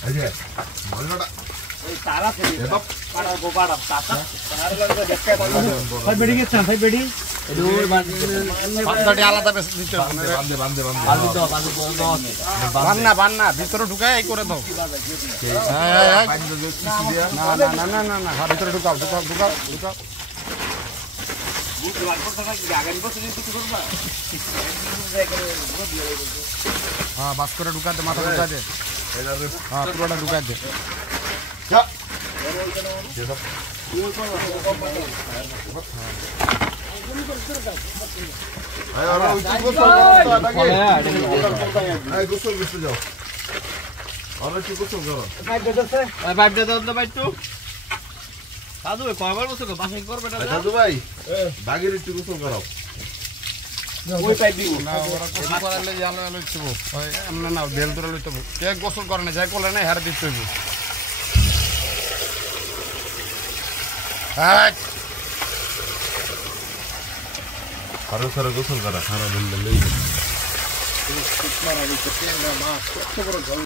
এই যে মজলাটা এই তারা থেকে এ বাপ পাড়া গোপাড়া তাতা তার লাগে দেখতে পাবো ভাই বেডি গেছে ভাই বেডি দুই বান্দাটি আলাদা বেশ দিতে হবে বান্দে বান্না ভিতরে ঢুকায় এই করে দাও না ভিতরে ঢুকাও হ্যাঁ বাস করে ঢুকা দে মাথা ঢুকা দে হ্যাঁ পুরোটা ঢুকা দে গোসল যাও আর একটু গোসল করো পাইপটা দাও তো পাইপ তো দাদু কয়বার বসে তো বাসাই করবে না দাদু ভাই বাগের একটু গোসল করো ওই পাইপ দিব না ওরা গোসল করালে আলো আলো ইচ্ছব ওই আমরা না বেল দূরে লইতে হবে কে গোসল করে না যাই করলে না হারে দিতে হইব আরো সারা গোসল করা খারাপ বললে